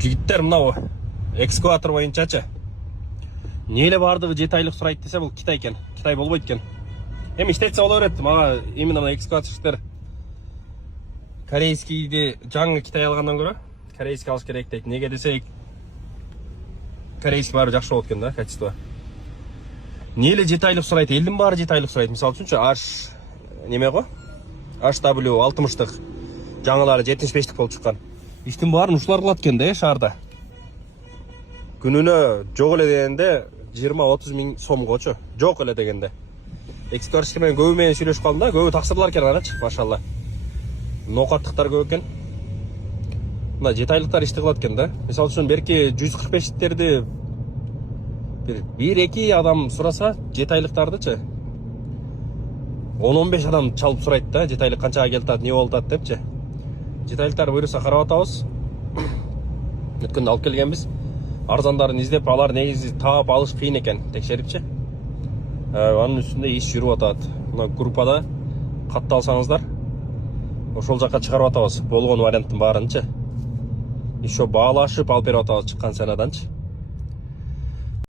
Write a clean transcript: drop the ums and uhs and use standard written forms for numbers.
Жігіттер, мынау экскаватор боюнчачы нейле бардығы 7 айлық сұрайды десе, бұл Китай екен. Китай болбойт екен. Эми иштетсе боло берет. Мага именно мына экскаваторщиктер корейскийди жаңы Китай алгандан көрө корейский алыш керек дейт. Неге десе, корейский баары жакшы болот экен да, качество. Нейле 7 айлық сұрайды? Элдин баары 7 айлық сұрайды. Мисалы үчүнчү H неме го? HW 60-тык жаңылары 75-тик болуп чыккан. Иштин баарын ушулар кылат экен да, шаарда. Күнүнө жок эле дегенде 20-30 миң сомгочу. Жок эле дегенде. Экскаваторщик менен көбү менен сүйлөшүп калдым да, көбү таксырлар экен аначы, машалла. Ноокаттыктар көп экен. Мына 7 айлыктар ишти кылат экен да. Мисалы үчүн берки 145-терди бир 2 адам сураса, 7 айлыктардычы 10-15 адам чалып сурайт да, 7 айлык канчага келатат, не болуп атат депчи. 7 айлыктар буйруса карап атабыз. Өткөндө алып келгенбиз. Арзандарын издеп, алар негизи таап алыш кыйын экен, текшерипчи. Анын үстүндө иш жүрүп атат. Мына группада катталсаңыздар, ошол жакка чыгарып атабыз болгон варианттын баарынчы. Еще баалашып алып берип атабыз чыккан санаданчы.